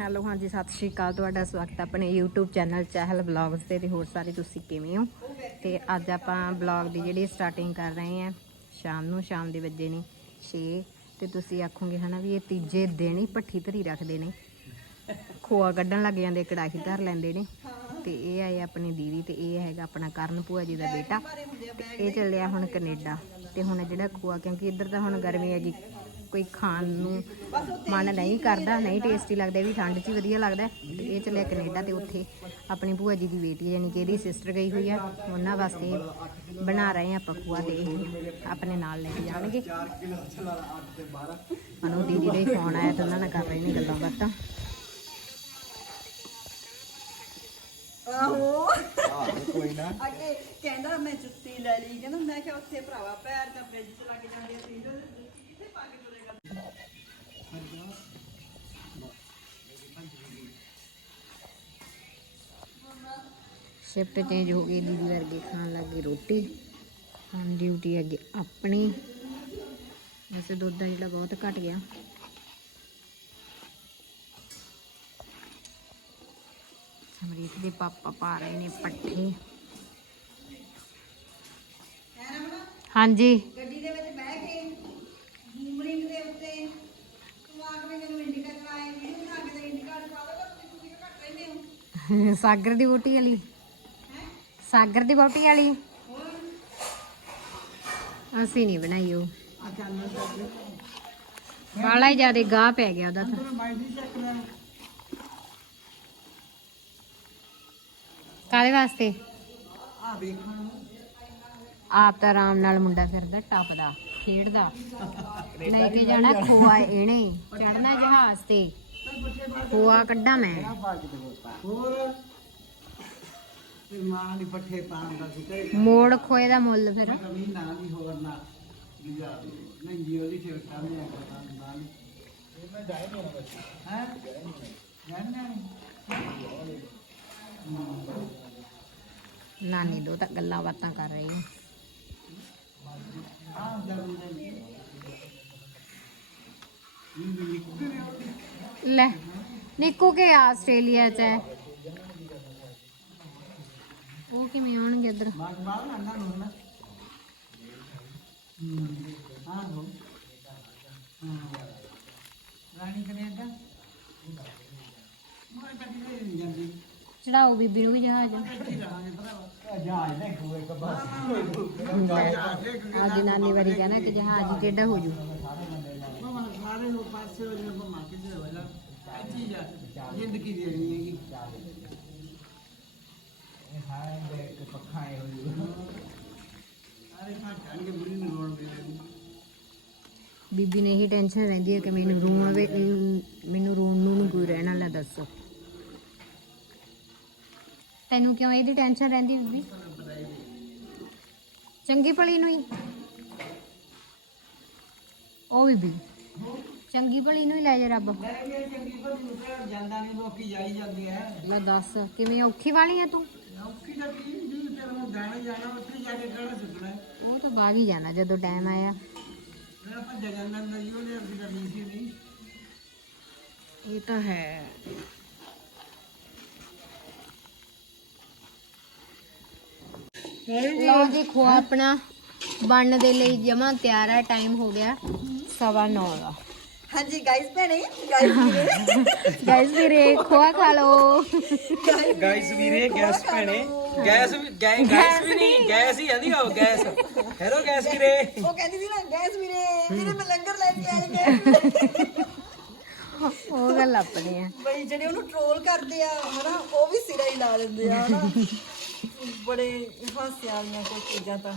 Hello ਹਾਂਜੀ ਸਤਿ ਸ਼੍ਰੀ ਅਕਾਲ ਤੁਹਾਡਾ ਸਵਾਗਤ ਹੈ ਆਪਣੇ YouTube ਚੈਨਲ ਚਾਹਲ ਬਲੌਗਸ ਤੇ ਤੇ ਹੋਰ ਸਾਰੇ ਤੁਸੀਂ ਕਿਵੇਂ ਹੋ ਤੇ ਅੱਜ ਆਪਾਂ ਬਲੌਗ ਦੀ ਜਿਹੜੀ ਸਟਾਰਟਿੰਗ ਕਰ ਰਹੇ ਹਾਂ ਸ਼ਾਮ ਨੂੰ ਸ਼ਾਮ ਦੇ ਵਜੇ ਨੇ 6 ਤੇ ਤੁਸੀਂ ਆਖੋਗੇ ਹਨਾ ਵੀ ਇਹ ਤੀਜੇ ਦਿਨ ਹੀ ਪੱਠੀ ਧਰੀ ਰੱਖਦੇ ਨੇ ਖੋਆ ਕੱਢਣ ਲੱਗ ਜਾਂਦੇ ਕੜਾਹੀ ਧਰ ਲੈਂਦੇ ਨੇ ਤੇ ਇਹ ਆਏ ਆਪਣੀ ਦੀਦੀ ਤੇ ਇਹ ਹੈਗਾ ਆਪਣਾ ਕਰਨ ਭੂਆ ਜੀ ਦਾ ਬੇਟਾ ਇਹ ਚੱਲਿਆ ਹੁਣ ਕੈਨੇਡਾ ਤੇ ਹੁਣ ਜਿਹੜਾ ਖੋਆ ਕਿਉਂਕਿ ਇੱਧਰ ਤਾਂ ਹੁਣ ਗਰਮੀ ਹੈ ਜੀ ਕੋਈ ਖਾਣ ਨੂੰ ਮਨ ਨਹੀਂ ਕਰਦਾ ਨਹੀਂ ਟੇਸਟੀ ਲੱਗਦਾ ਵੀ ਠੰਡ 'ਚ ਵਧੀਆ ਲੱਗਦਾ ਇਹ ਚਲੇ ਕੈਨੇਡਾ ਤੇ ਉੱਥੇ ਆਪਣੀ ਭੂਆ ਜੀ ਦੀ ਬੇਟੀ ਯਾਨੀ ਕਿ ਇਹਦੀ ਸਿਸਟਰ ਗਈ ਹੋਈ ਆ ਉਹਨਾਂ ਵਾਸਤੇ ਬਣਾ ਰਹੇ ਆ ਪਕੂਆ ਤੇ ਆਪਣੇ ਨਾਲ ਲੈ ਕੇ ਜਾਣਗੇ 4 ਕਿਲੋ ਦੀਦੀ ਦੇ ਫੋਨ ਆਇਆ ਤਾਂ ਉਹਨਾਂ ਨਾਲ ਕਰ ਰਹੀ ਨਹੀਂ ਗੱਲਾਂ ਬਾਤਾਂ ਆਹੋ ਕੋਈ ਨਾ ਅੱਗੇ ਕਹਿੰਦਾ ਮੈਂ ਜੁੱਤੀ ਲੈ ਲਈ ਕਹਿੰਦਾ ਮੈਂ ਕਿਹਾ ਉੱਥੇ ਭਰਾਵਾ ਪੈਰ ਦਾ ਫ੍ਰਿਜ ਚ ਲੱਗ ਜਾਂਦੇ ਆ ਸੀ ਸ਼ਿਫਟ ਚੇਂਜ ਹੋ ਗਈ ਦੀਦੀ ਵਰਗੇ ਖਾਣ ਲੱਗੇ ਰੋਟੀ ਹੁਣ ਡਿਊਟੀ ਅੱਗੇ ਆਪਣੀ ਵੈਸੇ ਦੁੱਧ ਦਾ ਜਿਹੜਾ ਬਹੁਤ ਘਟ ਗਿਆ ਸਮਰੀਤ ਦੇ ਪਾਪਾ ਪਾ ਰਹੇ ਨੇ ਪੱਠੇ ਹਾਂਜੀ ਸਾਗਰ ਦੀ ਬੋਟੀ ਵਾਲੀ ਸਾਗਰ ਦੀ ਬੋਟੀ ਵਾਲੀ ਅਸੀਂ ਨਹੀਂ ਬਣਾਈ ਉਹ ਬਾਲਾ ਹੀ ਜਿਆਦੇ ਗਾਹ ਪੈ ਗਿਆ ਉਹਦਾ ਤਾਂ ਕਾਲੇ ਵਾਸਤੇ ਆਪ ਤਾਂ ਆਰਾਮ ਨਾਲ ਮੁੰਡਾ ਫਿਰਦਾ ਟੱਪਦਾ ਖੇਡਦਾ ਲੈ ਕੇ ਜਾਣਾ ਖੋਆ ਇਹਨੇ ਚੜਨਾ ਜਹਾਜ਼ ਤੇ ਖੋਆ ਕੱਢਾ ਮੈਂ ਹੋਰ ਤੇ ਮਾਂ ਦੀ ਪੱਠੇ ਪਾਣ ਦਾ ਸੁਤੇ ਮੋੜ ਖੋਏ ਦਾ ਮੁੱਲ ਫਿਰ ਨਾਨੀ ਦੋ ਤਾਂ ਗੱਲਾਂ ਬਾਤਾਂ ਕਰ ਰਹੀ ਆ ਜਰੂਰ ਨਹੀਂ ਇਹ ਵੀ ਇੱਕ ਤੇ ਲੈ ਨਿੱਕੂ ਕੇ ਆਸਟ੍ਰੇਲੀਆ ਚ ਹੈ ਉਹ ਕਿਵੇਂ ਆਉਣਗੇ ਇੱਧਰ ਚੜਾਓ ਬੀਬੀ ਨੂੰ ਜਹਾਜ਼ ਜਹਾਜ਼ ਦੇਖੋ ਇੱਕ ਬਸ ਆ ਜਨਾਨੀ ਵਾਰੀ ਕਹਿੰਦਾ ਕਿ ਜਹਾਜ਼ ਕਿੱਡਾ ਹੋ ਜੂ ਸਾਰੇ ਲੋਕ ਪਾਸੇ ਹੋ ਜਾਂਦੇ ਮਾਂ ਕੇ ਜੇ ਵਾਲਾ ਅੱਜੀ ਜਾ ਜ਼ਿੰਦਗੀ ਦੀ ਨਹੀਂ ਹੈਗੀ ਇਹ ਹਾਂ ਦੇ ਕੇ ਪੱਖਾ ਹੈ ਹੋਈ ਸਾਰੇ ਖਾਂ ਜਾਣ ਕੇ ਬੁਰੀ ਨਹੀਂ ਰੋਣ ਦੇ ਬੀਬੀ ਨੇ ਹੀ ਟੈਨਸ਼ਨ ਰਹਿੰਦੀ ਹੈ ਕਿ ਮੈਨੂੰ ਰੂਮ ਰੋਵੇ ਮੈਨੂੰ ਰੋਣ ਨੂੰ ਨੂੰ ਕੋਈ ਰਹਿਣਾ ਲੈ ਦੱਸੋ ਤੈਨੂੰ ਕਿਉਂ ਇਹਦੀ ਟੈਨਸ਼ਨ ਰਹਿੰਦੀ ਬੀਬੀ ਚੰਗੀ ਪਲੀ ਨੂੰ ਹੀ ਉਹ ਬੀਬੀ ਚੰਗੀ ਭਲੀ ਨੂੰ ਹੀ ਲੈ ਜਾ ਰੱਬ ਮੈਂ ਦੱਸ ਕਿਵੇਂ ਔਖੀ ਵਾਲੀ ਆ ਤੂੰ ਔਖੀ ਤਾਂ ਕੀ ਜੀ ਤੇਰੇ ਨੂੰ ਦਾਣੇ ਜਾਣਾ ਉੱਥੇ ਜਾ ਕੇ ਕਿਹੜਾ ਸੁਣਣਾ ਉਹ ਤਾਂ ਬਾਗ ਹੀ ਜਾਣਾ ਜਦੋਂ ਟਾਈਮ ਆਇਆ ਇਹ ਤਾਂ ਹੈ ਲੋ ਜੀ ਖੁਆ ਆਪਣਾ ਬਣਨ ਦੇ ਲਈ ਜਮਾ ਤਿਆਰ ਹੈ ਟਾਈਮ ਹੋ ਗਿਆ ਸਵਾ 9 ਦਾ ਹਾਂਜੀ ਗਾਇਸ ਭੈਣੇ ਗਾਇਸ ਵੀਰੇ ਗਾਇਸ ਵੀਰੇ ਖੋਆ ਖਾ ਲੋ ਗਾਇਸ ਵੀਰੇ ਗੈਸ ਭੈਣੇ ਗੈਸ ਵੀ ਗੈਸ ਵੀ ਨਹੀਂ ਗੈਸ ਹੀ ਆਦੀ ਹੋ ਗੈਸ ਹੈਲੋ ਗੈਸ ਵੀਰੇ ਉਹ ਕਹਿੰਦੀ ਸੀ ਨਾ ਗੈਸ ਵੀਰੇ ਵੀਰੇ ਮੈਂ ਲੰਗਰ ਲੈ ਕੇ ਆਈ ਗਏ ਉਹ ਗੱਲ ਆਪਣੀ ਆ ਬਈ ਜਿਹੜੇ ਉਹਨੂੰ ਟ੍ਰੋਲ ਕਰਦੇ ਆ ਹਨਾ ਉਹ ਵੀ ਸਿਰੇ ਹੀ ਲਾ ਦਿੰਦੇ ਆ ਹਨਾ ਬੜੇ ਹਾਸੇ ਵਾਲੀਆਂ ਕੋਈ ਚੀਜ਼ਾਂ ਤਾਂ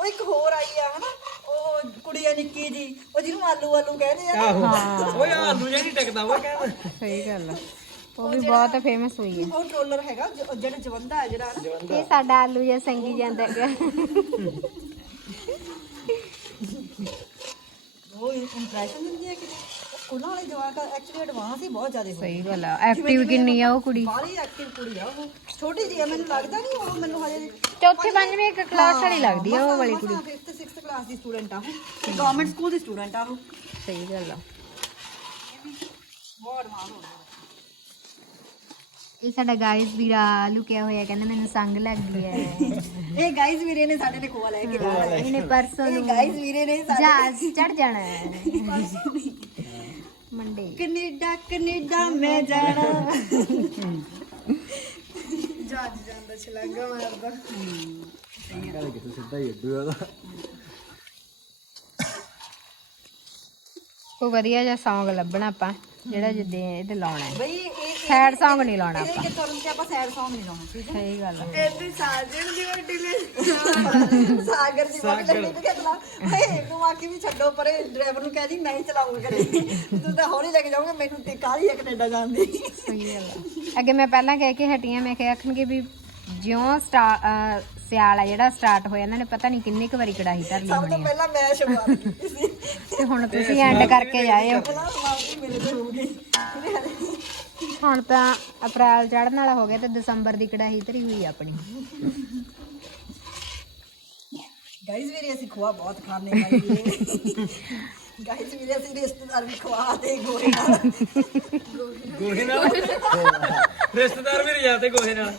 ਉਹ ਇੱਕ ਹੋਰ ਆਈ ਆ ਹਨਾ ਉਹ ਕੁੜੀ ਆ ਨਿੱਕੀ ਜੀ ਉਹ ਜਿਹਨੂੰ ਆਲੂ ਆਲੂ ਕਹਿੰਦੇ ਆ ਹਾਂ ਉਹ ਯਾਰ ਆਲੂ ਨਹੀਂ ਟਿਕਦਾ ਉਹ ਕਹਿੰਦਾ ਸਹੀ ਗੱਲ ਆ ਉਹ ਵੀ ਬਹੁਤ ਫੇਮਸ ਹੋਈ ਹੈ ਉਹ ਟ੍ਰੋਲਰ ਹੈਗਾ ਜਿਹੜਾ ਜਵੰਦਾ ਹੈ ਜਿਹੜਾ ਇਹ ਸਾਡਾ ਆਲੂ ਜਾਂ ਸੰਗੀ ਜਾਂਦਾ ਹੈਗਾ ਉਹ ਇੰਪ੍ਰੈਸ਼ਨ ਦਿੰਦੀ ਹੈ ਕਿ ਸਕੂਲਾਂ ਵਾਲੇ ਜਵਾਕ ਐਕਚੁਅਲੀ ਐਡਵਾਂਸ ਹੀ ਬਹੁਤ ਜ਼ਿਆਦਾ ਸਹੀ ਗੱਲ ਆ ਐਕਟਿਵ ਕਿੰਨੀ ਆ ਉਹ ਕੁੜੀ ਬਾਰੀ ਐਕਟਿਵ ਕੁੜੀ ਆ ਉਹ ਛੋਟੀ ਜੀ ਆ ਮੈਨੂੰ ਲੱਗਦਾ ਨਹੀਂ ਉਹ ਮੈਨੂੰ ਹਜੇ ਚੌਥੇ ਪੰਜਵੇਂ ਇੱਕ ਕਲਾਸ ਵਾਲੀ ਲੱਗਦੀ ਆ ਉਹ ਵਾਲੀ ਕੁੜੀ ਫਿਫਥ ਸਿਕਸਥ ਕਲਾਸ ਦੀ ਸਟੂਡੈਂਟ ਆ ਉਹ ਗਵਰਨਮੈਂਟ ਸਕੂਲ ਦੀ ਸਟੂਡੈਂਟ ਆ ਉਹ ਸਹੀ ਗੱਲ ਆ ਇਹ ਸਾਡਾ ਗਾਇਸ ਵੀਰਾ ਲੁਕਿਆ ਹੋਇਆ ਕਹਿੰਦਾ ਮੈਨੂੰ ਸੰਗ ਲੱਗਦੀ ਹੈ ਇਹ ਗਾਇਸ ਵੀਰੇ ਨੇ ਸਾਡੇ ਤੇ ਖੋਆ ਲਿਆ ਕਿ ਇਹਨੇ ਪਰਸੋਂ ਨੂੰ ਗਾਇਸ ਵੀਰੇ ਨੇ ਸਾਡੇ ਜਾ ਚੜ ਜਾਣਾ ਹੈ ਮੰਡੇ ਕੈਨੇਡਾ ਕੈਨੇਡਾ ਮੈਂ ਜਾਣਾ ਜੱਜ ਜਾਂਦਾ ਲੱਗਾ ਮਾਰਦਾ ਕਹਿੰਦਾ ਕਿ ਤੂੰ ਸਿੱਧਾ ਹੀ ਡੂ ਆਦਾ ਉਹ ਵਧੀਆ ਜਿਹਾ ਸੌਂਗ ਲੱਭਣਾ ਆਪਾਂ ਜਿਹੜਾ ਜਿੱਦੇ ਇਹਦੇ ਲਾਉਣਾ ਬਈ ਸੈਡ ਸੌਂਗ ਨਹੀਂ ਲਾਉਣਾ ਆਪਾਂ ਇਹ ਕਿਥੋਂ ਤੇ ਆਪਾਂ ਸੈਡ ਸੌਂਗ ਨਹੀਂ ਲਾਉਣਾ ਸਹੀ ਗੱਲ ਹੈ ਇੰਨੀ ਸਾਜਣ ਦੀ ਵੱਡੀ ਲੈ ਸਾਗਰ ਦੀ ਵੱਡੀ ਲੈ ਕੇ ਚਲਾ ਹੇ ਤੂੰ ਆਖੀ ਵੀ ਛੱਡੋ ਪਰੇ ਡਰਾਈਵਰ ਨੂੰ ਕਹਿ ਦੀ ਮੈਂ ਹੀ ਚਲਾਉਂਗਾ ਕਰੇ ਤੂੰ ਤਾਂ ਹੋਰੀ ਲੈ ਕੇ ਜਾਊਂਗਾ ਮੈਨੂੰ ਤੇ ਕਾਲੀ ਕੈਨੇਡਾ ਜਾਣ ਦੀ ਸਹੀ ਗੱਲ ਹੈ ਅੱਗੇ ਮੈਂ ਪਹਿਲਾਂ ਕਹਿ ਕੇ ਹਟੀਆਂ ਮੈਂ ਕਿਹਾ ਅਖਣਗੇ ਵੀ ਜਿਉਂ ਸਟਾਰ ਸਿਆਲ ਆ ਜਿਹੜਾ ਸਟਾਰਟ ਹੋਇਆ ਇਹਨਾਂ ਨੇ ਪਤਾ ਨਹੀਂ ਕਿੰਨੇ ਕੁ ਵਾਰੀ ਕੜਾਈ ਧਰ ਲਈ ਹੋਣੀ ਸਭ ਤੋਂ ਪਹਿਲਾਂ ਮੈਂ ਸ਼ੁਰੂਆਤ ਕੀਤੀ ਸੀ ਤੇ ਹੁਣ ਤੁਸੀਂ ਐਂਡ ਕਰਕੇ ਆਏ ਹੋ ਪਹਿਲਾਂ ਸਮਾਪਤੀ ਮਿਲ ਜਾਊਗੀ ਹੁਣ ਤਾਂ ਅਪ੍ਰੈਲ ਚੜਨ ਵਾਲਾ ਹੋ ਗਿਆ ਤੇ ਦਸੰਬਰ ਦੀ ਕੜਾਹੀ ਤਰੀ ਹੋਈ ਆਪਣੀ ਗਾਇਜ਼ ਵੀਰੇ ਅਸੀਂ ਖਵਾ ਬਹੁਤ ਖਾਣੇ ਗਾਇਜ਼ ਵੀਰੇ ਅਸੀਂ ਰਿਸ਼ਤੇਦਾਰ ਵੀ ਖਵਾ ਦੇ ਗੋਹੇ ਨਾਲ ਰਿਸ਼ਤੇਦਾਰ ਵੀ ਤੇ ਗੋਹੇ ਨਾਲ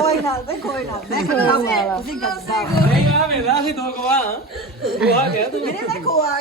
ਕੋਈ ਨਾਲ ਤੇ ਕੋਈ ਨਾਲ ਮੈਂ ਕਹਿੰਦਾ ਤੁਸੀਂ ਗੱਲ ਸਾਹ ਨਹੀਂ ਆ ਮੇਰਾ ਅਸੀਂ ਦੋ ਗਵਾ ਗਵਾ ਗਿਆ ਤੂੰ ਮੇਰੇ ਨਾਲ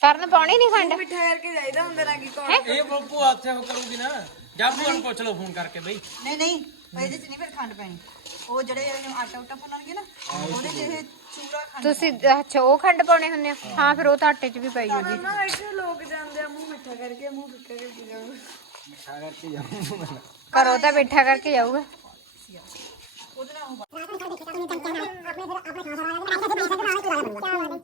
ਸਰਨ ਪਾਉਣੀ ਨਹੀਂ ਖੰਡ ਮਿੱਠਾ ਕਰਕੇ ਜਾਈਦਾ ਹੁੰਦਾ ਨਾ ਕੀ ਕੌਣ ਇਹ ਬੱਬੂ ਆਥੇ ਹੋ ਕਰੂਗੀ ਨਾ ਜਾਂ ਫੋਨ ਪੁੱਛ ਲਓ ਫੋਨ ਕਰਕੇ ਬਈ ਨਹੀਂ ਨਹੀਂ ਇਹਦੇ ਚ ਨਹੀਂ ਫਿਰ ਖੰਡ ਪੈਣੀ ਉਹ ਜਿਹੜੇ ਆਟਾ ਉਟਾ ਪਾਉਣਗੇ ਨਾ ਉਹਦੇ ਜਿਹੇ ਤੁਸੀਂ ਅੱਛਾ ਉਹ ਖੰਡ ਪਾਉਣੇ ਹੁੰਦੇ ਆ ਹਾਂ ਫਿਰ ਉਹ ਤਾਂ ਆਟੇ ਚ ਵੀ ਪਈ ਹੁੰਦੀ ਹੈ ਨਾ ਇੱਥੇ ਲੋਕ ਜਾਂਦੇ ਆ ਮੂੰਹ ਮਿੱਠਾ ਕਰਕੇ ਮੂੰਹ ਫਿੱਕਾ ਕੇ ਪੀ ਜਾਊਗਾ ਮਿੱਠਾ ਕਰਕੇ ਜਾਊਗਾ ਘਰੋਂ ਤਾਂ ਮਿੱਠਾ ਕਰਕੇ ਜਾਊਗਾ ਉਹਦੇ ਨਾਲ ਹੋਊਗਾ ਆਪਣੇ ਜਿਹੜਾ ਆਪਣੇ ਖਾਣਾ ਖਾਣਾ ਹੈ ਨਾ ਇਹਦੇ ਵਿੱਚ ਨਾਲ ਹੀ ਚਲਾ ਜਾਣਾ ਹੈ ਚਲਾ ਜਾਣਾ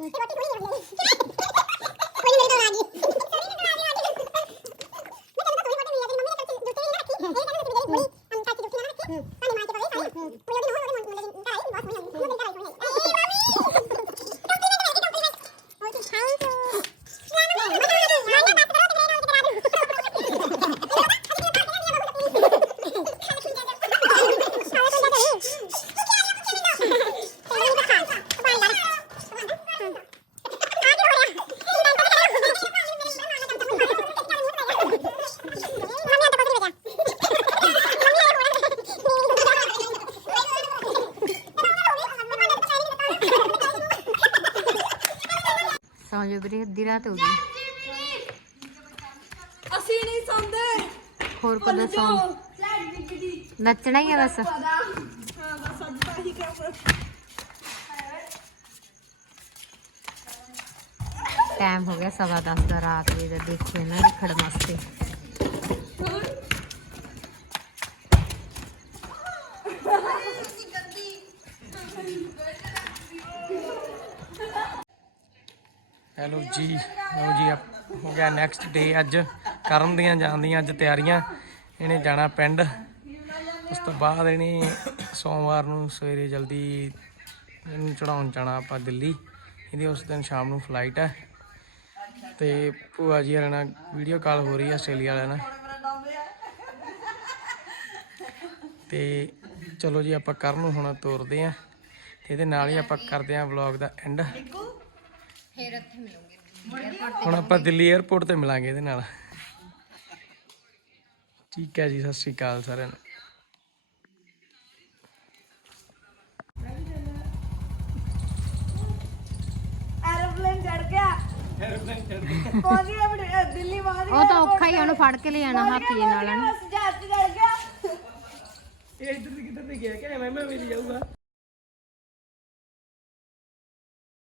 Estoy a tu dinero, ¿sí? ਸੌ ਜਾ ਵੀਰੇ ਅੱਧੀ ਰਾਤ ਹੋ ਗਈ ਅਸੀਂ ਨਹੀਂ ਸੌਂਦੇ ਹੋਰ ਕਦੋਂ ਸੌਂ ਨੱਚਣਾ ਹੀ ਆ ਬਸ ਹਾਂ ਬਸ ਅੱਜ ਹੀ ਕਰਾਂ ਟਾਈਮ ਹੋ ਗਿਆ ਸਵਾ 10 ਦਾ ਰਾਤ ਦੇ ਦੇਖੇ ਨਾ ਖੜਮਸਤੇ ਜੀ ਲਓ ਜੀ ਹੋ ਗਿਆ ਨੈਕਸਟ ਡੇ ਅੱਜ ਕਰਨ ਦੀਆਂ ਜਾਂਦੀਆਂ ਅੱਜ ਤਿਆਰੀਆਂ ਇਹਨੇ ਜਾਣਾ ਪਿੰਡ ਉਸ ਤੋਂ ਬਾਅਦ ਇਹਨੇ ਸੋਮਵਾਰ ਨੂੰ ਸਵੇਰੇ ਜਲਦੀ ਇਹਨੂੰ ਚੜਾਉਣ ਜਾਣਾ ਆਪਾਂ ਦਿੱਲੀ ਇਹਦੇ ਉਸ ਦਿਨ ਸ਼ਾਮ ਨੂੰ ਫਲਾਈਟ ਹੈ ਤੇ ਪੂਆ ਜੀ ਹਰਣਾ ਵੀਡੀਓ ਕਾਲ ਹੋ ਰਹੀ ਹੈ ਆਸਟ੍ਰੇਲੀਆ ਵਾਲਿਆਂ ਨਾਲ ਤੇ ਚਲੋ ਜੀ ਆਪਾਂ ਕਰਨ ਨੂੰ ਹੁਣ ਤੋਰਦੇ ਆ ਤੇ ਇਹਦੇ ਨਾਲ ਹੀ ਆਪਾਂ ਕਰਦੇ ਆ ਵਲੌਗ ਦਾ ਐਂਡ ਫੇਰ ਇੱਥੇ ਮਿਲਾਂਗੇ ਹੁਣ ਆਪਾਂ ਦਿੱਲੀ 에어ਪੋਰਟ ਤੇ ਮਿਲਾਂਗੇ ਇਹਦੇ ਨਾਲ ਠੀਕ ਹੈ ਜੀ ਸਤਿ ਸ਼੍ਰੀ ਅਕਾਲ ਸਾਰਿਆਂ ਨੂੰ ਐਰੋਪਲੇਨ ਚੜ ਗਿਆ ਐਰੋਪਲੇਨ ਚੜ ਦਿੱਲੀ ਵਾਰ ਉਹ ਤਾਂ ਔਖਾ ਹੀ ਉਹਨੂੰ ਫੜ ਕੇ ਲੈ ਜਾਣਾ ਹਾਕੀ ਨਾਲ ਇਹ ਇੱਧਰ ਕਿੱਧਰ ਤੇ ਗਿਆ ਕਿ ਐਵੇਂ ਮੈਂ ਮਿਲ ਜਾਊਗਾ